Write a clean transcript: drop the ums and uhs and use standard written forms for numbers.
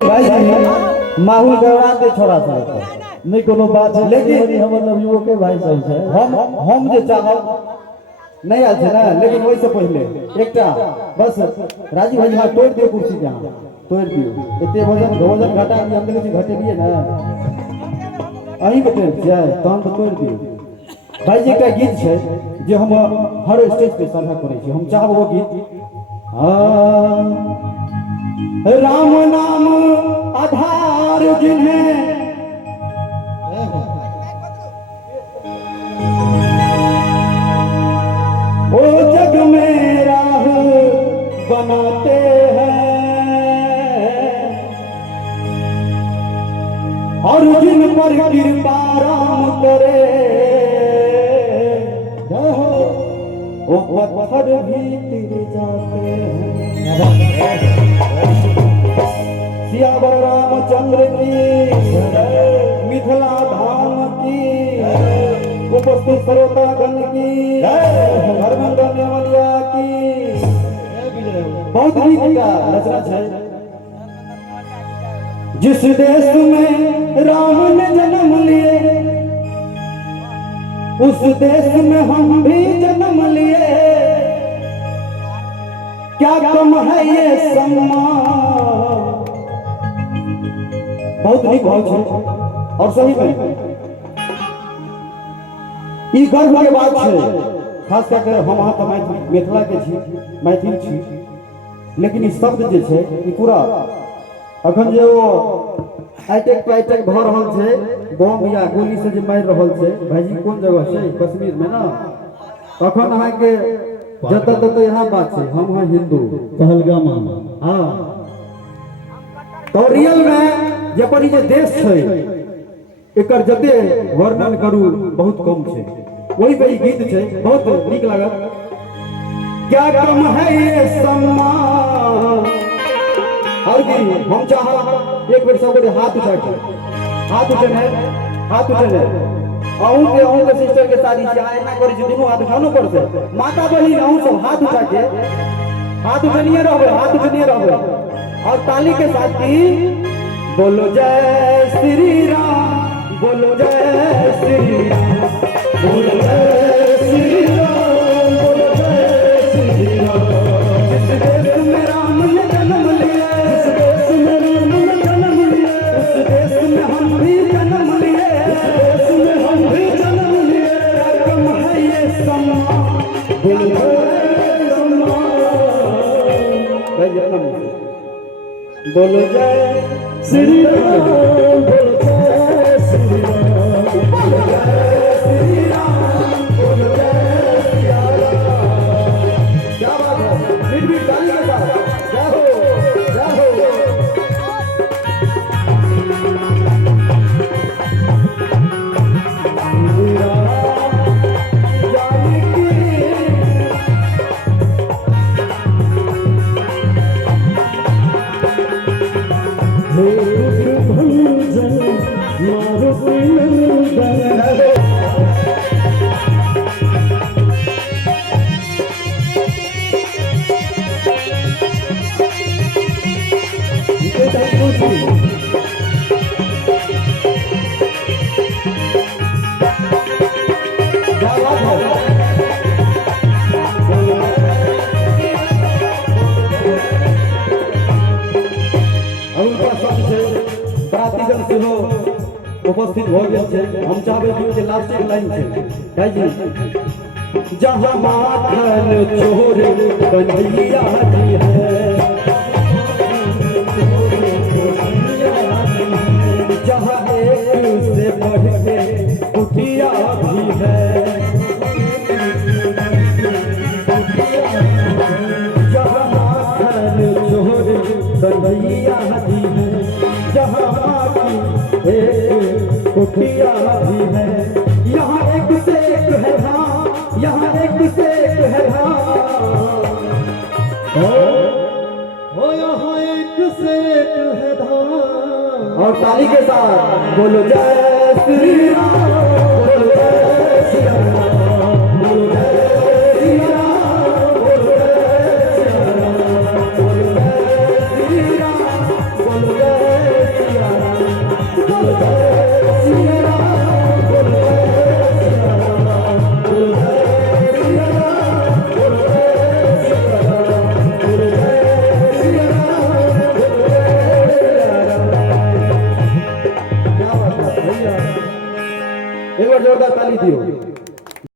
भाई माहौल गड़ा दे छोड़ा सा नहीं कोनो बात है लेकिन हमर नवियो के भाई सब है हम जे चाहब नहीं आल छे ना लेकिन वही से पहले एकटा बस राजीव भाई हां तोड़ दियो कुर्सी जहां तोड़ दियो एते वजन घटा के हम देखै घटे दिए ना अही बते जाय तो हम तो तोड़ दियो भाई जी का गीत है जो हम हर स्टेज पे साझा करै छी हम चाहब वो गीत राम नाम आधार जिन्हें वो जग में राह बनाते हैं और जिन पर कृपा राम करे वो पत्थर भी तिर जाते हैं। सियावर रामचंद्र की मिथिला धाम की उपस्थित श्रोतागण की हरमंदर नेवलिया की बहुत ही का रचना है। जिस देश में राम ने जन्म लिए उस देश में हम भी जन्म लिए क्या कम है ये सम्मान बहुत ही बहुत है और सही में ई गर्व के बात है खास करके हम अहाँ तो मिथिला के छी मैथिल छी लेकिन ई शब्द जे छै ई पूरा अखन जे वो अटैक पैटैक भ रहल छै बम या गोली से जे मार रहल छै भाईजी कोन जगह छै कश्मीर में ना अखन अहाँ के जत तत यहाँ बात छै हम हैं हिंदू पहलगाम हां तो रियल में जे अपन ई जे देश छै एकर जते वर्णन करू बहुत कम छै वही पे गीत छै बहुत नीक लागत क्या कम है ये सम्मान और की हम चाह एक बेर सब हाथ उठा के हाथ उठेने अहूँ के सिस्टर के शादी छै एना करै छी दुनू हाथ उठानो पड़तै माता बहिन अहूँ सब हाथ उठा के हाथ उठनिए रहबै और ताली के साथ की बोलो जय श्री राम बोलो जय श्री राम बोलो जय श्री राम बोलो जय श्री राम जिस देश में राम ने जन्म लिया जिस देश में राम ने जन्म लिया उस देश में हम भी जन्म लिए उस देश में हम भी जन्म लिए रकम है ये सम्मान बोलो जय सम्मान बोलो जय श्री राम बोलो जय श्री राम बोलो जय श्री राम बोलो जय श्री राम क्या बात है मीठ मीठ ताली के साथ जय हो श्री राम जानकी उपस्थित हो गए हम चाहबे कि लास्ट एक लाइन छै भाई जी जहां माखन चोर कन्हैया जी है जहां एक से बढ़ के कुटिया भी है जहां माखन चोर कन्हैया जी है जहां एक कुटिया भी है यहाँ एक से एक है धाम यहाँ एक से एक है धाम हो यहाँ एक से एक है धाम और ताली के साथ बोलो जय श्री राम बोलो जय श्री राम बोलो जय श्री राम बोलो जय श्री राम बोलो जय श्री राम बोलो जय एक बार जोरदार ताली दियो।